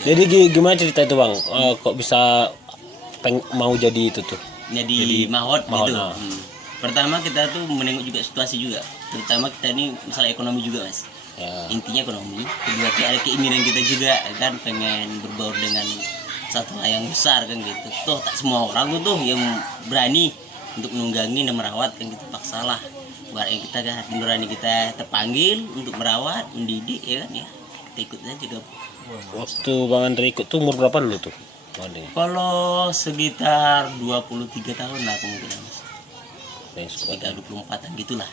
Jadi gimana cerita itu bang? Kok bisa mau jadi itu tuh? Jadi mahot gitu. nah. Pertama kita tuh menengok juga situasi juga, terutama kita ini masalah ekonomi juga mas. Ya. Intinya ekonomi. Kedua tuh ada keinginan kita juga kan, pengen berbaur dengan satu hal yang besar kan gitu. Toh tak semua orang tuh yang berani untuk menunggangi dan merawat kan gitu, paksalah. Buat yang kita kan hati nurani kita terpanggil untuk merawat, mendidik ya kan ya. Kita ikut aja gabung. Waktu Bang Andre ikut tuh umur berapa dulu tuh? Bang Andre? Kalau sekitar 23 tahun lah kemungkinan mas. Flying Squad. Sekitar 24-an gitulah.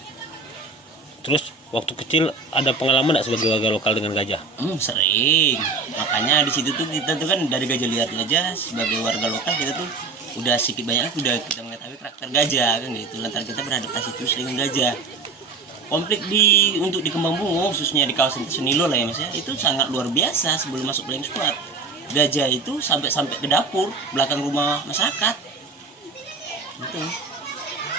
Terus waktu kecil ada pengalaman nggak sebagai warga lokal dengan gajah? Sering. Makanya di situ tuh kita tuh kan dari gajah liar aja sebagai warga lokal kita tuh udah sedikit banyak udah kita mengetahui karakter gajah kan gitu. Lantaran kita beradaptasi terus dengan gajah. Konflik untuk di Kembang Bungo khususnya di kawasan Senilo lah ya mas ya, itu sangat luar biasa sebelum masuk Flying Squad. Gajah itu sampai ke dapur belakang rumah masyarakat. Itu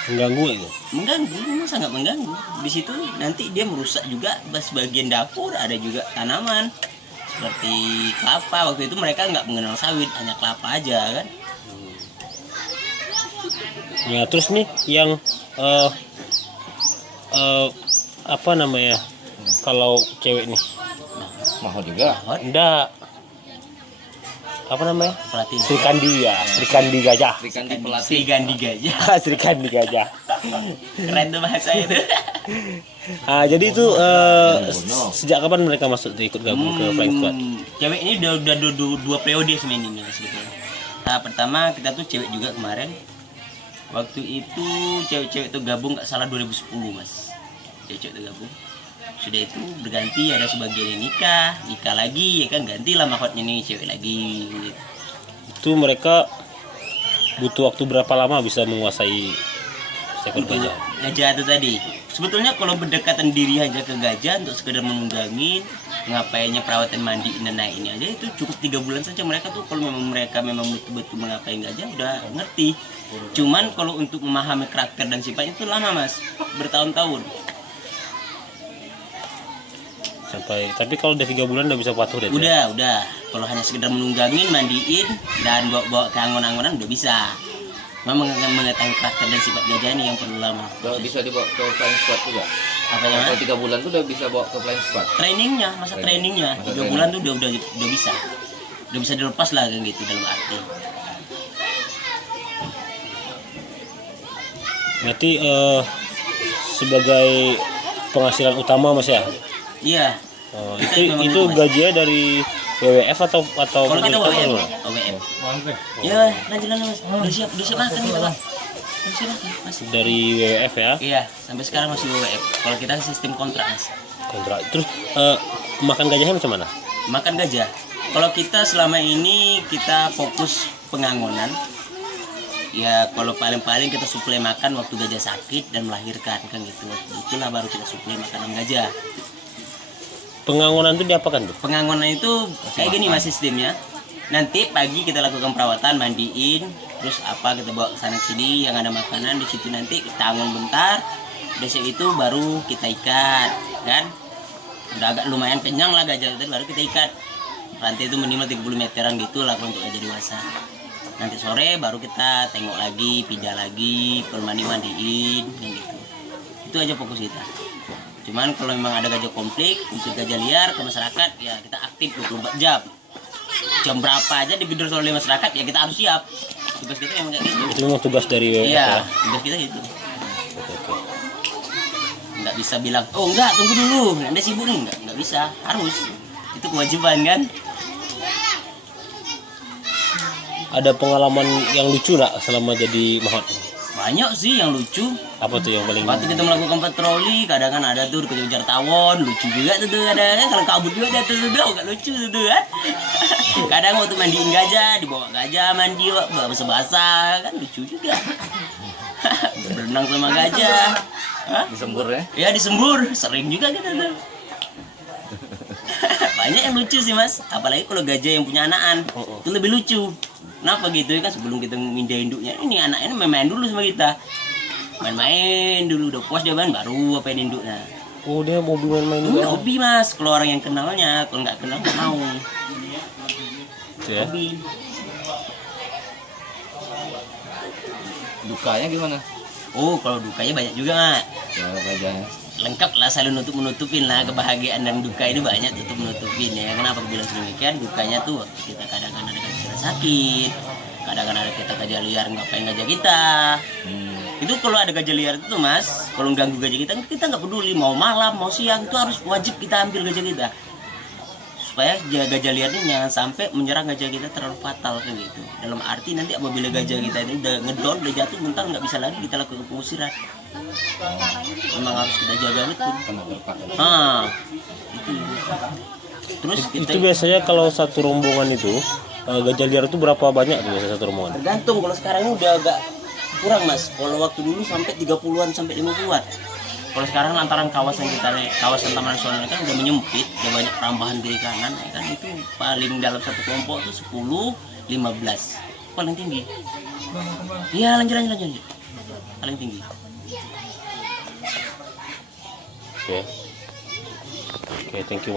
Mengganggu itu? mengganggu, memang sangat mengganggu. Di situ nanti dia merusak juga sebagian dapur, ada juga tanaman seperti kelapa. Waktu itu mereka nggak mengenal sawit, hanya kelapa aja kan. Ya terus nih yang apa namanya? Kalau cewek nih? Mahal juga. Enggak. Apa namanya? Pelatih Sri Kandi ya, Sri Kandi gajah. Ikan di pelatih. Sri Gandhi gajah. Sri Kandi gajah. Keren tuh bahasa itu. Ah jadi itu sejak kapan mereka masuk tuh ikut gabung ke Flying Squad? Cewek ini udah dua periode sebenarnya ini sebetulnya. Tahap pertama kita tuh cewek juga kemarin. Waktu itu cewek-cewek tuh gabung nggak salah 2010 mas. Cewek-cewek tuh gabung. Sudah itu berganti, ada sebagian yang nikah lagi ya kan, gantilah mahkotnya nih cewek lagi gitu. Itu mereka butuh waktu berapa lama bisa menguasai seekor gajah? Gajah itu tadi sebetulnya kalau berdekatan diri aja ke gajah untuk sekedar menunggangin, ngapainnya perawatan mandiin dan naikin aja itu cukup 3 bulan saja. Mereka tuh kalau mereka memang betul-betul mengapain gajah udah ngerti. Cuman kalau untuk memahami karakter dan sifatnya itu lama mas, bertahun-tahun. Tapi kalau udah 3 bulan udah bisa patuh deh. Udah. Kalau hanya sekedar menunggangin, mandiin dan bawa ke angon-angonan udah bisa. Memang mengetahui karakter dan sifat gajah ini yang perlu lama. Udah bisa dibawa ke Flying Squad juga. Apa ya? Kalau 3 bulan tuh udah bisa bawa ke Flying Squad. Trainingnya, masa trainingnya 3 bulan tuh udah bisa. Udah bisa dilepas lah kan gitu dalam arti. Berarti sebagai penghasilan utama mas ya? Iya. Itu gajinya dari WWF atau Kalau kita pemerintah WWF. apa? WWF. Ya, lanjut mas. Udah siap makan kita bang. Udah siap makan mas. Dari WWF ya? Iya, sampai sekarang masih WWF. Kalau kita sistem kontrak mas. Kontrak. Terus makan gajahnya macam mana? Makan gajah. Kalau kita selama ini kita fokus pengangonan. Ya kalau paling kita suplai makan waktu gajah sakit dan melahirkan kan gitu. Itulah baru kita suplai makanan gajah. Pengangonan itu diapakan tuh? Pengangonan itu kayak gini mas sistemnya. Nanti pagi kita lakukan perawatan, mandiin, terus kita bawa ke sana sini yang ada makanan di situ, nanti kita angon bentar. Besok itu baru kita ikat, kan? Udah agak lumayan kenyang lah gajah itu, baru kita ikat. Rantai itu minimal 30 meteran gitu lah untuk gajah dewasa. Nanti sore baru kita tengok lagi, pindah lagi, mandiin, yang gitu. Itu aja fokus kita. Cuman kalau memang ada gajah konflik untuk gajah liar ke masyarakat, ya kita aktif 24 jam. Jam berapa aja digedor oleh masyarakat, ya kita harus siap. Tugas kita memang kayak gitu. Itu memang tugas dari WWF Iya, ya? tugas kita gitu. Oke. Nggak bisa bilang, oh enggak, tunggu dulu, Anda sibuk nih. Nggak bisa, harus. Itu kewajiban kan. Ada pengalaman yang lucu nggak selama jadi mahot? Banyak sih yang lucu. Apa tuh yang paling? Waktu kita melakukan patroli, kadang kan ada tuh kejar tawon, lucu juga tuh ada kan, kalau kabut juga ada tuh nggak lucu tuh kan. Kadang waktu mandiin gajah, dibawa gajah mandi, basah-basah kan lucu juga. Berenang sama gajah. Hah? Disembur ya? Ya disembur, sering juga gitu tuh. Banyak yang lucu sih mas, apalagi kalau gajah yang punya anakan, itu lebih lucu. Kenapa gitu ya kan, sebelum kita mindah induknya, ini anaknya main dulu sama kita. Main-main dulu, udah puas dia main, baru apain induknya. Oh dia mau main-main juga? Hobi mas, kalau orang yang kenalnya, kalau nggak kenal nggak mau. gitu ya. Hobi. Dukanya gimana? Oh, kalau dukanya banyak juga, Mak. Ya gajahnya. Lengkap lah, selalu menutupin lah kebahagiaan dan duka ini banyak menutupin ya. Kenapa aku bilang demikian? Dukanya tuh waktu kita kadang-kadang ada kita sakit, kadang-kadang ada kita gajah liar ngapain gajah kita. Itu kalau ada gajah liar itu tuh, Mas, kalau ganggu gajah kita nggak peduli mau malam mau siang itu harus wajib kita ambil gajah kita supaya gajah liar ini jangan sampai menyerang gajah kita terlalu fatal kayak gitu. Dalam arti nanti apabila gajah kita ini udah ngedon, udah jatuh mental nggak bisa lagi kita lakukan pengusiran. Memang harus kita jaga betul. Itu. Terus kita Itu biasanya kalau satu rombongan itu gajah liar itu berapa banyak tuh biasanya satu rombongan? tergantung. Kalau sekarang ini udah agak kurang, Mas. Kalau waktu dulu sampai 30-an sampai 50-an. Kalau sekarang lantaran kawasan Taman Nasional kan udah menyempit, udah banyak perambahan kiri kanan, ya kan itu paling dalam satu kelompok itu 10, 15 paling tinggi. Iya, lanjut. Paling tinggi. Oke, thank you Mas.